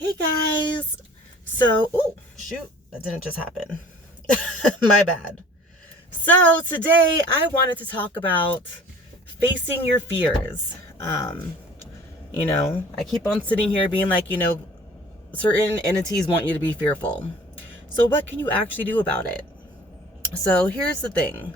Hey guys. Oh shoot, that didn't just happen. My bad. So today I wanted to talk about facing your fears. I keep on sitting here being like, certain entities want you to be fearful. So what can you actually do about it? So here's the thing.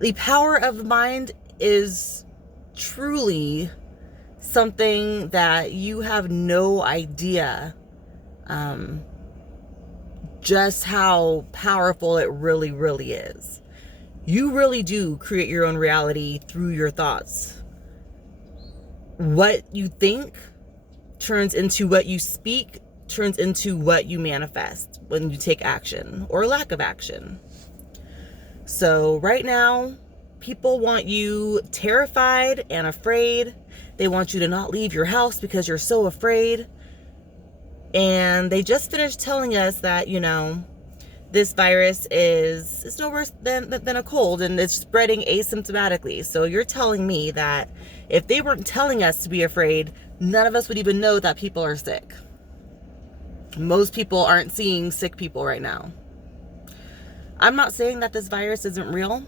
The power of the mind is truly something that you have no idea just how powerful it really, really is. You really do create your own reality through your thoughts. What you think turns into what you speak, turns into what you manifest when you take action or lack of action. So right now, people want you terrified and afraid. They want you to not leave your house because you're so afraid. And they just finished telling us that, this virus is no worse than a cold, and it's spreading asymptomatically. So you're telling me that if they weren't telling us to be afraid, none of us would even know that people are sick. Most people aren't seeing sick people right now. I'm not saying that this virus isn't real.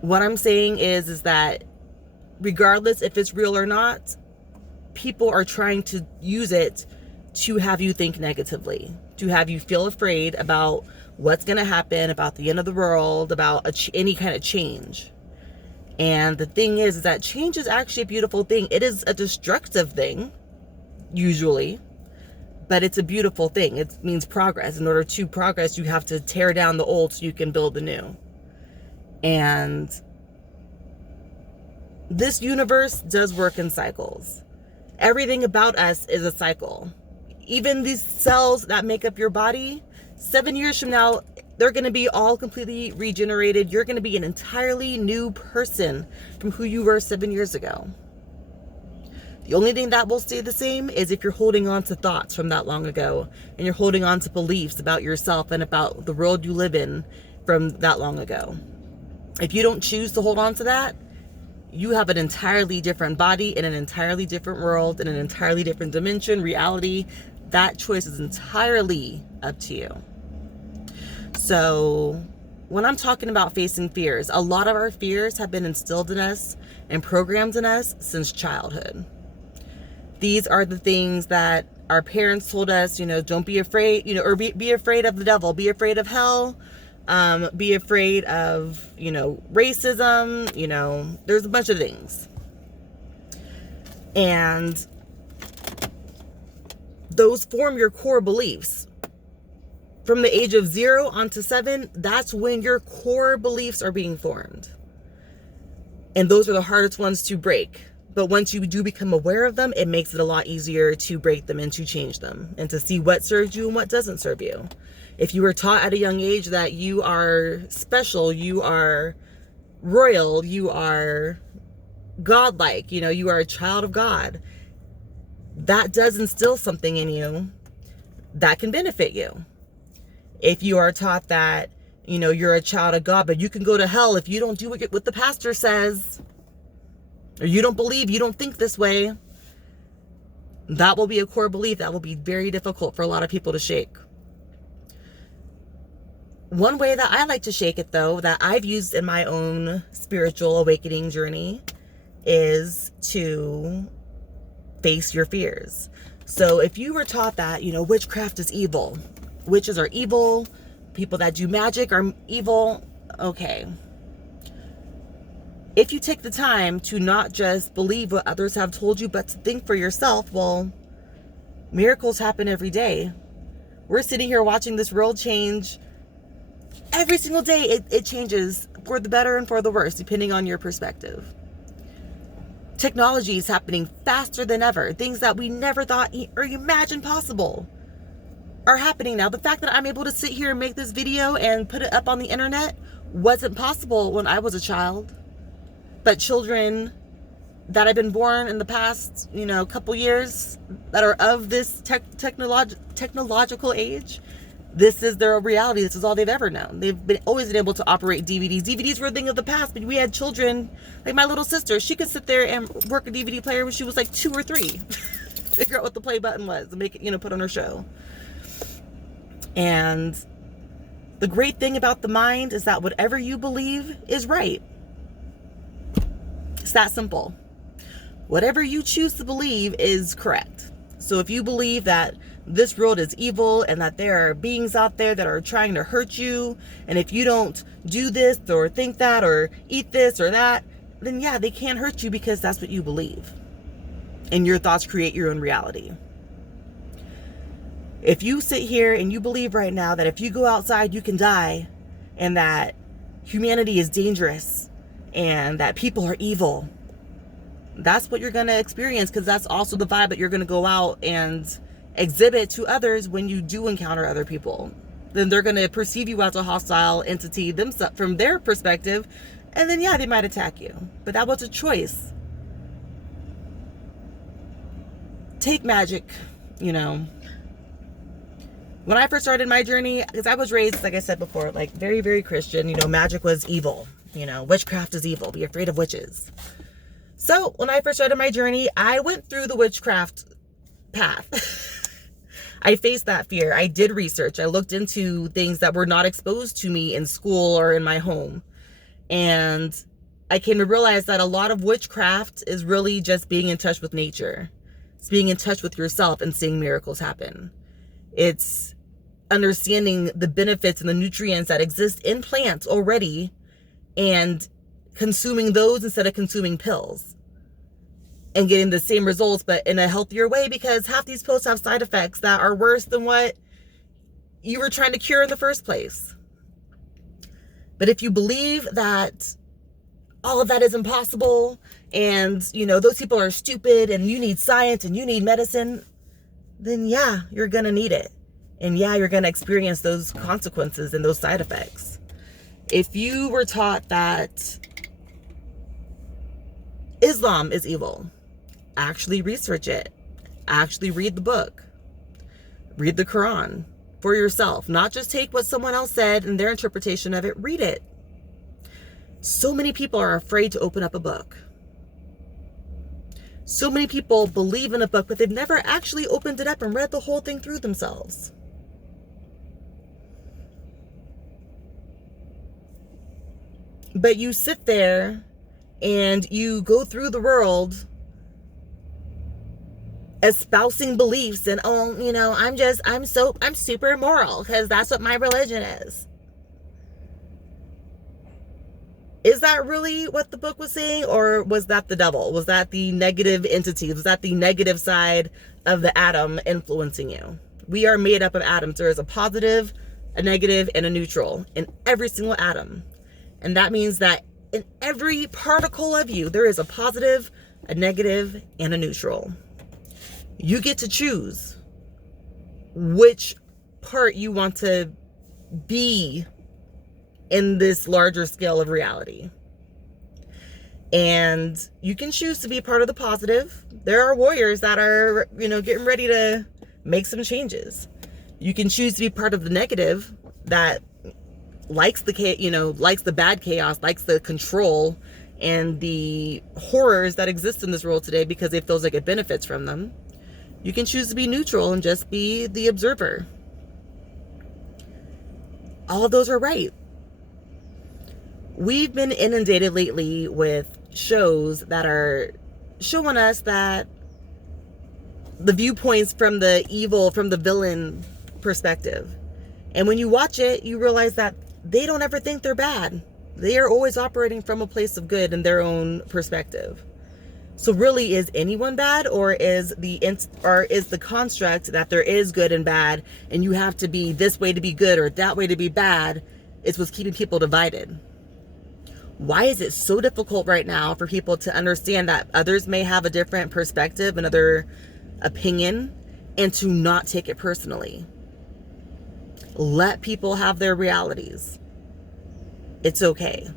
What I'm saying is that regardless if it's real or not, people are trying to use it to have you think negatively, to have you feel afraid about what's going to happen, about the end of the world, about any kind of change. And the thing is that change is actually a beautiful thing. It is a destructive thing, usually, but it's a beautiful thing. It means progress. In order to progress, you have to tear down the old so you can build the new. And this universe does work in cycles. Everything about us is a cycle. Even these cells that make up your body, 7 years from now, they're going to be all completely regenerated. You're going to be an entirely new person from who you were 7 years ago. The only thing that will stay the same is if you're holding on to thoughts from that long ago, and you're holding on to beliefs about yourself and about the world you live in from that long ago. If you don't choose to hold on to that, you have an entirely different body in an entirely different world, in an entirely different dimension, reality. That choice is entirely up to you. So when I'm talking about facing fears, a lot of our fears have been instilled in us and programmed in us since childhood. These are the things that our parents told us, don't be afraid, or be afraid of the devil, be afraid of hell, be afraid of, racism, there's a bunch of things. And those form your core beliefs. From the age of 0 on to 7, that's when your core beliefs are being formed. And those are the hardest ones to break. But once you do become aware of them, it makes it a lot easier to break them and to change them and to see what serves you and what doesn't serve you. If you were taught at a young age that you are special, you are royal, you are godlike, you are a child of God, that does instill something in you that can benefit you. If you are taught that, you're a child of God, but you can go to hell if you don't do what the pastor says, or you don't believe, you don't think this way, that will be a core belief that will be very difficult for a lot of people to shake. One way that I like to shake it, though, that I've used in my own spiritual awakening journey is to face your fears. So if you were taught that, witchcraft is evil, witches are evil, people that do magic are evil, okay. If you take the time to not just believe what others have told you, but to think for yourself, well, miracles happen every day. We're sitting here watching this world change every single day. It changes for the better and for the worse, depending on your perspective. Technology is happening faster than ever. Things that we never thought or imagined possible are happening now. The fact that I'm able to sit here and make this video and put it up on the internet wasn't possible when I was a child. But children that have been born in the past, couple years that are of this technological age, this is their reality. This is all they've ever known. They've always been able to operate DVDs. DVDs were a thing of the past, but we had children, like my little sister. She could sit there and work a DVD player when she was like 2 or 3. figure out what the play button was and make it, put on her show. And the great thing about the mind is that whatever you believe is right. It's that simple. Whatever you choose to believe is correct. So if you believe that this world is evil and that there are beings out there that are trying to hurt you, and if you don't do this or think that or eat this or that, then yeah, they can't hurt you because that's what you believe. And your thoughts create your own reality. If you sit here and you believe right now that if you go outside, you can die, and that humanity is dangerous, and that people are evil, that's what you're going to experience, because that's also the vibe that you're going to go out and exhibit to others when you do encounter other people. Then they're going to perceive you as a hostile entity themselves from their perspective, and then yeah, they might attack you. But that was a choice. Take magic, When I first started my journey, because I was raised, like I said before, like very, very Christian, magic was evil. Witchcraft is evil. Be afraid of witches. So when I first started my journey, I went through the witchcraft path. I faced that fear. I did research. I looked into things that were not exposed to me in school or in my home. And I came to realize that a lot of witchcraft is really just being in touch with nature. It's being in touch with yourself and seeing miracles happen. It's understanding the benefits and the nutrients that exist in plants already and consuming those instead of consuming pills and getting the same results, but in a healthier way, because half these pills have side effects that are worse than what you were trying to cure in the first place. But if you believe that all of that is impossible and, those people are stupid and you need science and you need medicine, then yeah, you're going to need it. And yeah, you're going to experience those consequences and those side effects. If you were taught that Islam is evil, actually research it. Actually read the book. Read the Quran for yourself. Not just take what someone else said and their interpretation of it. Read it. So many people are afraid to open up a book. So many people believe in a book, but they've never actually opened it up and read the whole thing through themselves. But you sit there and you go through the world espousing beliefs and, I'm super moral because that's what my religion is. Is that really what the book was saying? Or was that the devil? Was that the negative entity? Was that the negative side of the atom influencing you? We are made up of atoms. There is a positive, a negative, and a neutral in every single atom. And that means that in every particle of you, there is a positive, a negative, and a neutral. You get to choose which part you want to be in this larger scale of reality. And you can choose to be part of the positive. There are warriors that are, getting ready to make some changes. You can choose to be part of the negative that likes the bad chaos, likes the control and the horrors that exist in this world today because it feels like it benefits from them. You can choose to be neutral and just be the observer. All of those are right. We've been inundated lately with shows that are showing us that the viewpoints from the evil, from the villain perspective. And when you watch it, you realize that they don't ever think they're bad. They are always operating from a place of good in their own perspective. So really, is anyone bad, or is the construct that there is good and bad, and you have to be this way to be good or that way to be bad, is what's keeping people divided? Why is it so difficult right now for people to understand that others may have a different perspective, another opinion, and to not take it personally? Let people have their realities. It's okay.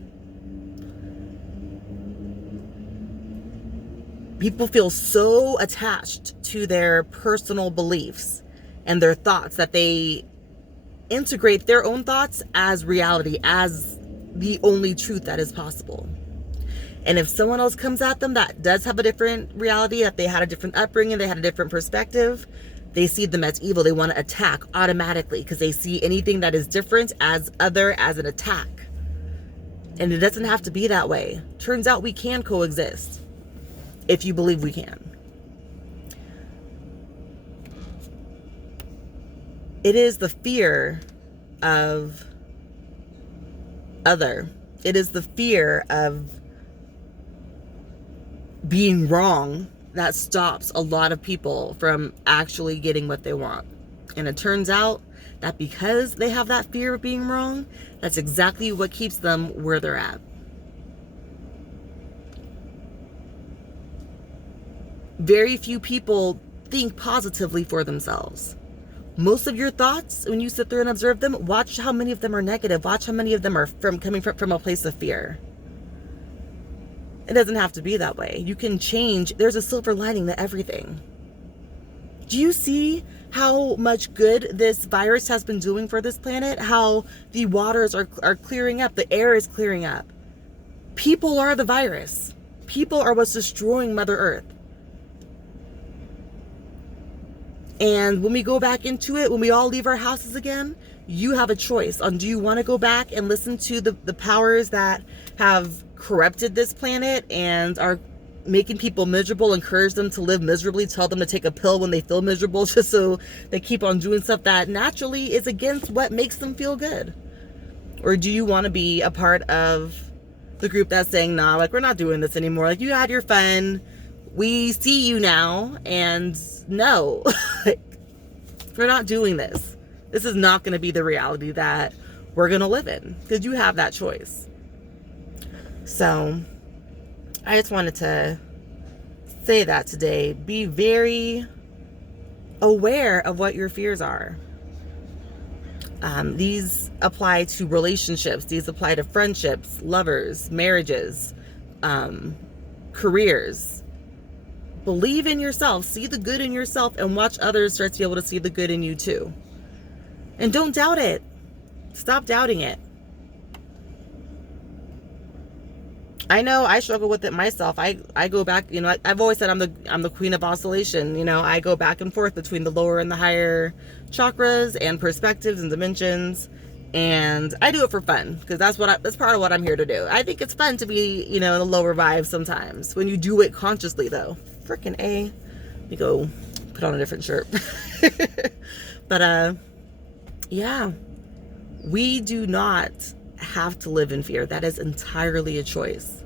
People feel so attached to their personal beliefs and their thoughts that they integrate their own thoughts as reality, as the only truth that is possible. And if someone else comes at them that does have a different reality, that they had a different upbringing, they had a different perspective, they see them as evil. They want to attack automatically because they see anything that is different as an attack. And it doesn't have to be that way. Turns out we can coexist if you believe we can. It is the fear of other. It is the fear of being wrong that stops a lot of people from actually getting what they want. And it turns out that because they have that fear of being wrong, that's exactly what keeps them where they're at. Very few people think positively for themselves. Most of your thoughts, when you sit there and observe them, watch how many of them are negative. Watch how many of them are coming from a place of fear. It doesn't have to be that way. You can change. There's a silver lining to everything. Do you see how much good this virus has been doing for this planet? How the waters are clearing up. The air is clearing up. People are the virus. People are what's destroying Mother Earth. And when we go back into it, when we all leave our houses again, you have a choice on, do you want to go back and listen to the powers that have corrupted this planet and are making people miserable, encourage them to live miserably, tell them to take a pill when they feel miserable just so they keep on doing stuff that naturally is against what makes them feel good? Or do you want to be a part of the group that's saying, nah, like, we're not doing this anymore. Like, you had your fun. We see you now, and no, we're not doing this. This is not going to be the reality that we're going to live in, because you have that choice. So I just wanted to say that today. Be very aware of what your fears are. These apply to relationships. These apply to friendships, lovers, marriages, careers. Believe in yourself. See the good in yourself and watch others start to be able to see the good in you too. And don't doubt it. Stop doubting it. I know I struggle with it myself. I go back, I've always said I'm the queen of oscillation. I go back and forth between the lower and the higher chakras and perspectives and dimensions. And I do it for fun, because that's part of what I'm here to do. I think it's fun to be, in a lower vibe sometimes, when you do it consciously though. Frickin' A. Let me go put on a different shirt. But yeah, we do not have to live in fear. That is entirely a choice.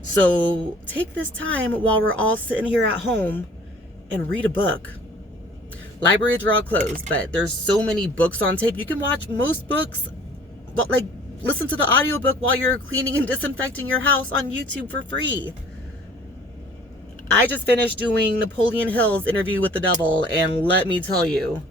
So take this time while we're all sitting here at home and read a book. Libraries are all closed, but there's so many books on tape. You can watch most books, but listen to the audiobook while you're cleaning and disinfecting your house on YouTube for free. I just finished doing Napoleon Hill's Interview with the Devil, and let me tell you,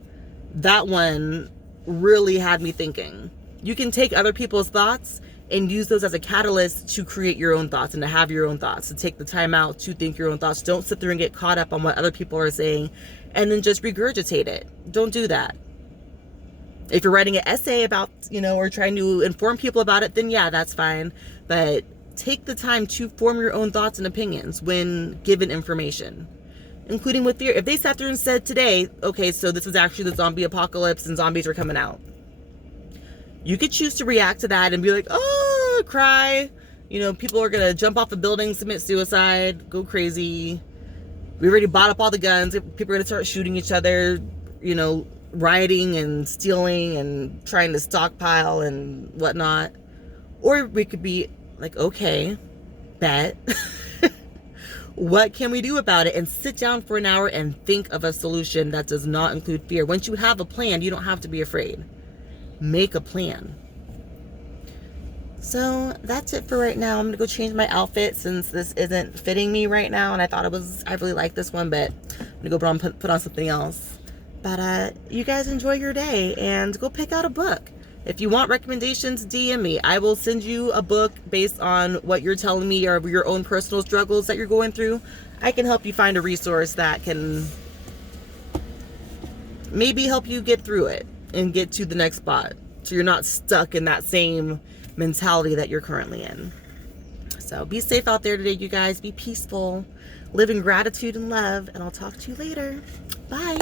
that one really had me thinking. You can take other people's thoughts and use those as a catalyst to create your own thoughts and to have your own thoughts, to take the time out to think your own thoughts. Don't sit there and get caught up on what other people are saying and then just regurgitate it. Don't do that. If you're writing an essay about, or trying to inform people about it, then yeah, that's fine. But take the time to form your own thoughts and opinions when given information, including with fear. If they sat there and said today, okay, so this is actually the zombie apocalypse and zombies are coming out, you could choose to react to that and be like, oh, cry. People are going to jump off the buildings, commit suicide, go crazy. We already bought up all the guns. People are going to start shooting each other, rioting and stealing and trying to stockpile and whatnot. Or we could be like, okay, bet. What can we do about it? And sit down for an hour and think of a solution that does not include fear. Once you have a plan, you don't have to be afraid. Make a plan. So that's it for right now. I'm gonna go change my outfit since this isn't fitting me right now, and I really like this one, but I'm gonna go put on something else. But you guys enjoy your day and go pick out a book. If you want recommendations, DM me. I will send you a book based on what you're telling me or your own personal struggles that you're going through. I can help you find a resource that can maybe help you get through it and get to the next spot, so you're not stuck in that same mentality that you're currently in. So be safe out there today, you guys. Be peaceful. Live in gratitude and love. And I'll talk to you later. Bye.